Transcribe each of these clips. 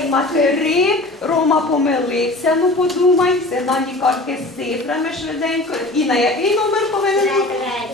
цей материк, Рома помилився, ну подумай, сигнальні картки з цифрами швиденько. І на який номер повинен?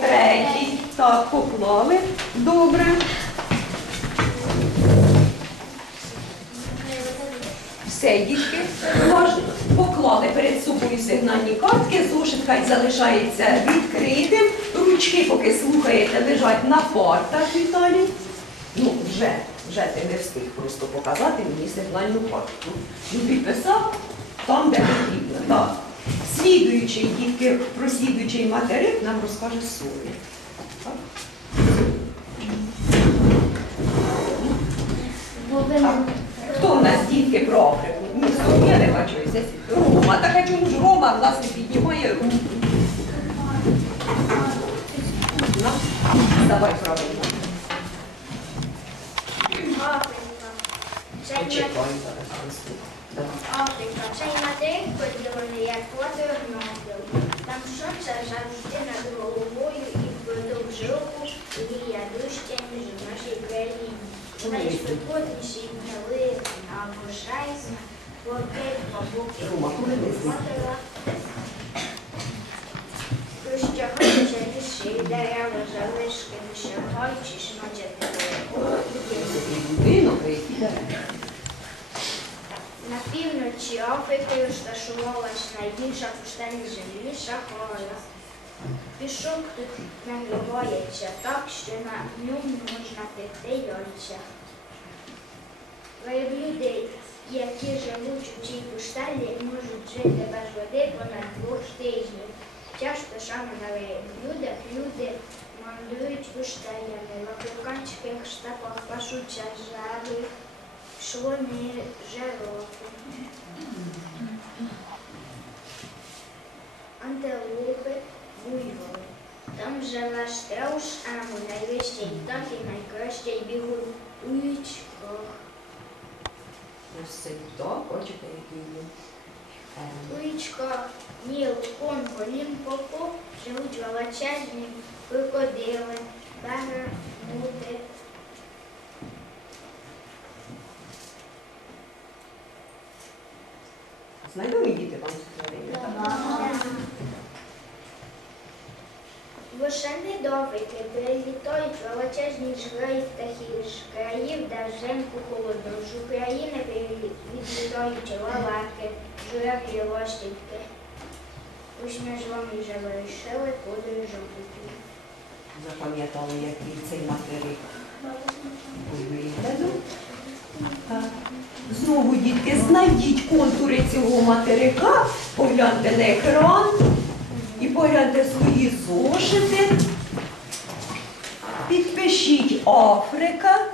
Третій. Так, поклали. Добре. Все, дітки, поклали перед собою сигнальні картки, зошит хай залишається відкритим. Ручки, поки слухаєте, лежать на партах, Віталій. Ну, вже, вже ти не встиг просто показати мені сигнальну картку. Ну, підписав там, де потрібно. Так. Слідуючий, дітки, про слідуючий материк нам розкаже Соня. Хто в нас дітки про Африку? Ну, Соня не бачу, десь Рома. Так а чому ж Рома власне піднімає руку? Ну, Давай правильно. Африка. Зараз. Настя. Давай. Африка. Як квадроглобів. Там сонце завжди головою і в нашій країні. Найспекотніші дняли на Бошайз, блокет, бабуки, мотила. Розтягаються ліси, дерева, залишки, вишиваючи, шматять Розташувалась найбільша пустельна землі Сахара. Пісок тут нагрівається так, що на ньому можна пекти яйця. Верблюди, які живуть у цій пустелі, можуть жити без води понад двох тижнів. Часто саме на верблюдах люди мандрують пустелями. В африканських степах пасуться жаби, слони, жирафи. Антилопи, буйволи. Там живе страус, ему найвищий так і найкращий бігун у річках. Хто, хочете, який він. У річках Ніл, Конго, Лімпопо живуть величезні крокодили, беремути. Знайдемо діти вам цю тварину, так? Восени до прилітають величезні жграї птахів з країв, взимку холодно. З України відлітають лаладки, журавлі, ластівки. Ось ми з вами вже вирішили подорож Африки. Запам'ятали, який цей материк дітки, знайдіть контури цього материка, погляньте на екран і погляньте в свої зошити. Підпишіть Африка.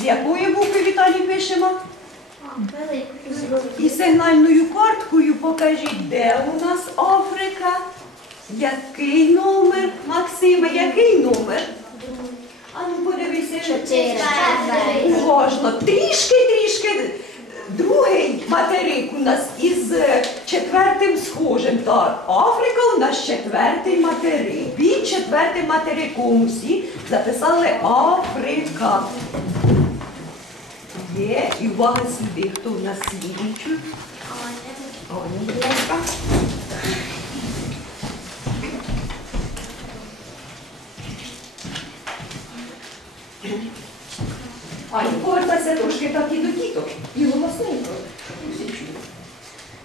З якої букви Віталій пишемо? І сигнальною карткою покажіть, де у нас Африка. Який номер? Максиме, який номер? А ну подивися. Уважно. Трішки, трішки. Другий материк у нас із е, четвертим схожим. Так, Африка у нас четвертий материк. Під четвертим материком усі записали Африка. Є, і увага сюди, хто у нас слідуючий? Аня, будь ласка. Аня, повертайся трошки так і до діток. І голосненько.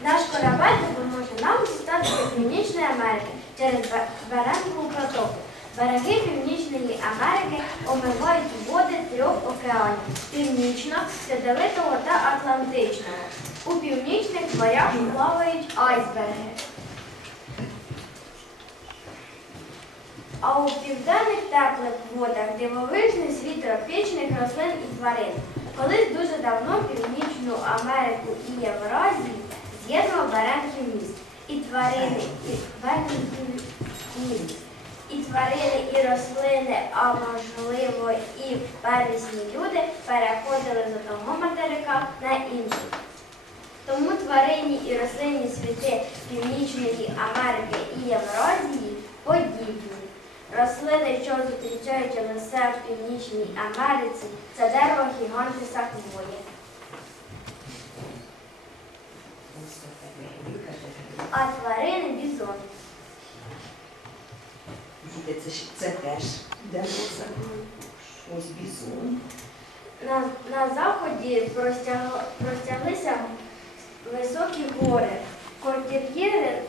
Наш корабель допоможе нам дістатися до Північної Америки через Бе- протоку. Береги Північної Америки омивають води трьох океанів північного, Льодовитого та Атлантичного. У північних морях плавають айсберги. А у південних теплих водах дивовижний світ тропічних рослин і тварин. Колись дуже давно Північну Америку і Євразію з'єднував Беренгів міст. І тварини, і Беренгів міст. І тварини, і рослини, а можливо і первісні люди переходили з одного материка на інший. Тому тваринні і рослинні світи Північної Америки і Євразії подібні. Рослини, що зустрічаються на лише в Північній Америці, це дерево гіганти хвої. А тварини бізон. Це, це теж дерево. Ось бізон. На, на заході простяг, простяглися високі гори. Кортільєри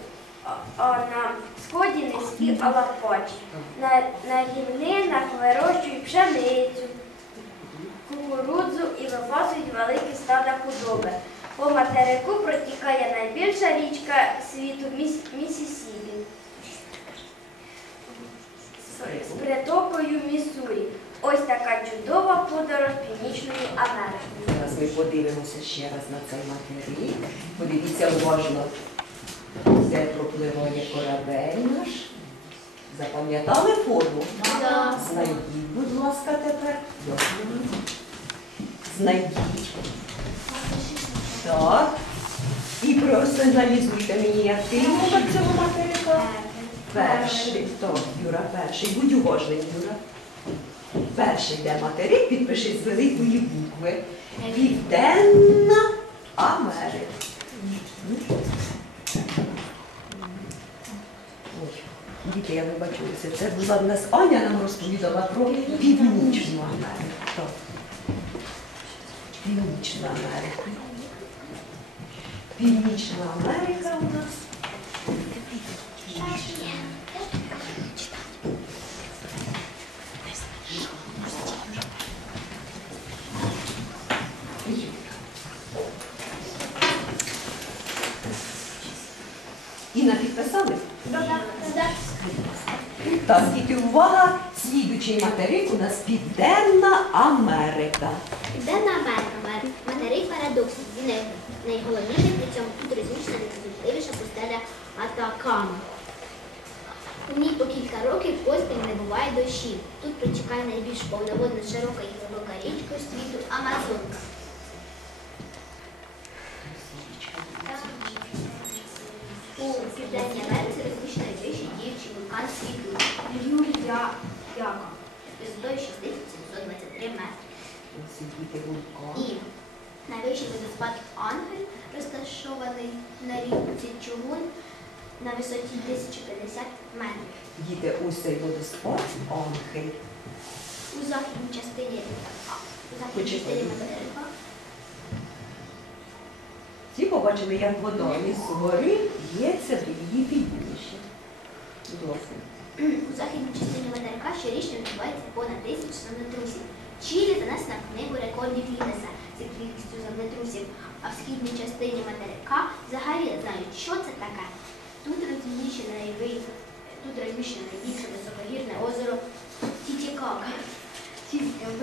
на сході низькі Алапачі. На, на рівнинах вирощують пшеницю, кукурудзу і випасують великі стада худоби. По материку протікає найбільша річка світу Міс, Місісіпі з, притокою Міссурі. Ось така чудова подорож Північної Америки. Зараз ми подивимося ще раз на цей материк. Подивіться уважно, де пропливає корабель наш. Запам'ятали форму? Знайдіть, будь ласка, тепер. Знайдіть. Так. І персоналізуйте мені, який номер цього материка. Перший. Так, Юра, перший. Будь уважний, Юра. Перший де материк, підпиши з великої букви. Південна Америка. Ой, діти, я вибачуюся. Це була в нас Аня нам розповідала про Північну Америку. Так. Північна Америка. Північна Америка у нас. Так, діти, увага! Слідучий материк у нас Південна Америка. Південна Америка материк парадоксів. Він най- найголовніший, при цьому тут розміщена найпозитивніша пустеля Атакама. У ній по кілька років поспіль не буває дощів. Тут протікає найбільш повноводна широка і глибока річка світу Амазонка. У Південній Америці розміщений найвищий діючий вулкан світу Юлья Яка висотою 6723 метри. І найвищий водоспад Ангель розташований на річці Чугун на висоті 1050 метрів. Діти, ось цей водоспад Анхель. У західній частині у західній частині материка Всі побачили, як вода із гори б'ється до її підніжжя. Будь ласка. У західній частині материка щорічно відбувається понад тисяч землетрусів. Чилі занесена в книгу рекордів Гіннеса з кількістю землетрусів, а в східній частині материка взагалі не знають, що це таке. Тут розміщене тут розміщене найбільше високогірне озеро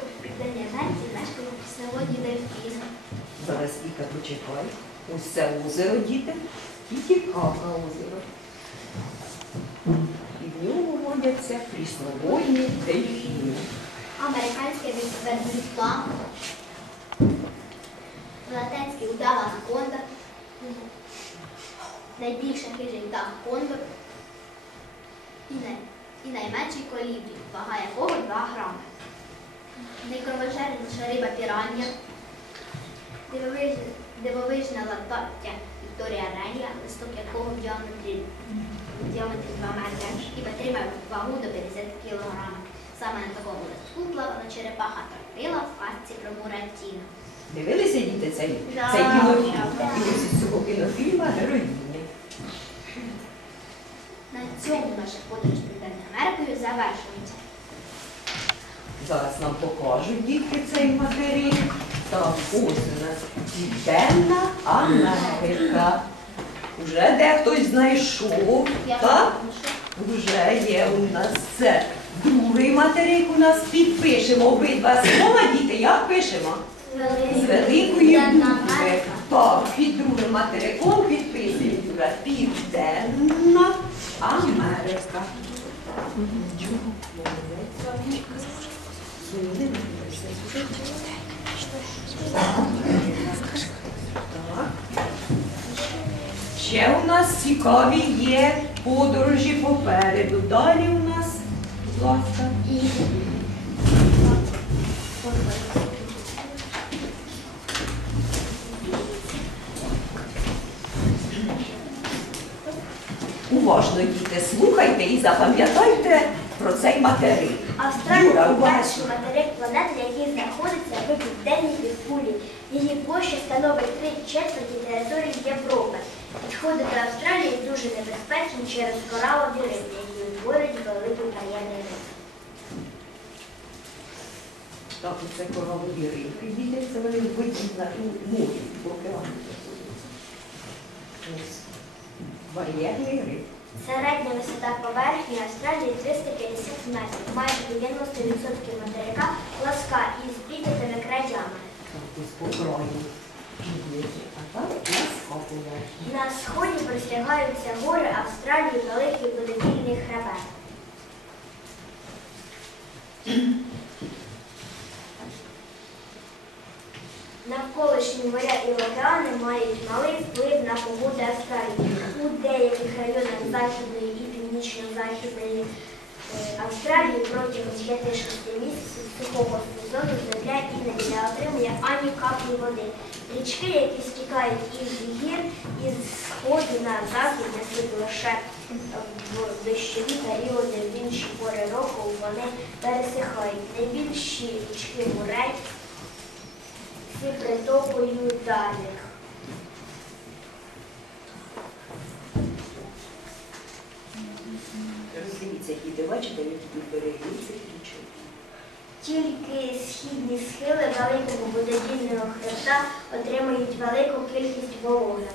в Південній Америці мешкають прісноводні дельфіни. Зараз Віка почекай. Ось це озеро, діти. І Тікака озеро. І в водяться прісноводні дельфіни. Американське верблюд велетенський удав анаконда, найбільша хижий птах кондор і, най, і найменший колібрі, вага якого 2 грами. Найкровожерніша риба пірання, дивовижна, дивовижна Вікторія Релія, листок якого в діаметрі, діаметрі 2 метри і витримає вагу до 50 кг. Саме на такому листку плавала черепаха трапила в казці про Буратіно. Дивилися діти цей, Да. цей кінофільм? Ось із цього кінофільма героїні. На цьому наша подорож Південною Америкою завершується. Зараз нам покажуть дітки цей материк. Так, ось у нас Південна Америка. Уже дехтось знайшов. Так? Вже є у нас це. Другий материк у нас підпишемо обидва слова, діти, як пишемо? З великої Південна букви. Так, під другим материком підписує Юра. Південна Америка. Так. Ще у нас цікаві є подорожі попереду. Далі у нас, будь ласка. Уважно діти, слухайте і запам'ятайте про цей материк. Австралія перший материк планети, який знаходиться в південній півкулі. Її площа становить три четверті території Європи. Підходи до Австралії дуже небезпечні через коралові рифи, які утворюють великий таємний риф. Так, це корові рибки. Діти, це вони видіть на морі, в океані. Ось. Бар'єрний риб. Середня висота поверхні Австралії 350 метрів, майже 90% материка пласка із піднятими краями. Так, ось по краю. А так у нас. На сході простягаються гори Австралії, великий вододільний хребет. Навколишні моря і океани мають малий вплив на погоду Австралії. У деяких районах Західної і Північно-Західної Австралії протягом 5-6 місяців сухого сезону земля іноді не отримує ані каплі води. Річки, які стікають із гір, із сходу на захід, несуть лише в дощові періоди в інші пори року вони пересихають. Найбільші річки Мурей всі притокою далі. Роздивіться, діти, бачите, які тут береги, це. Тільки східні схили великого вододільного хребта отримують велику кількість вологи.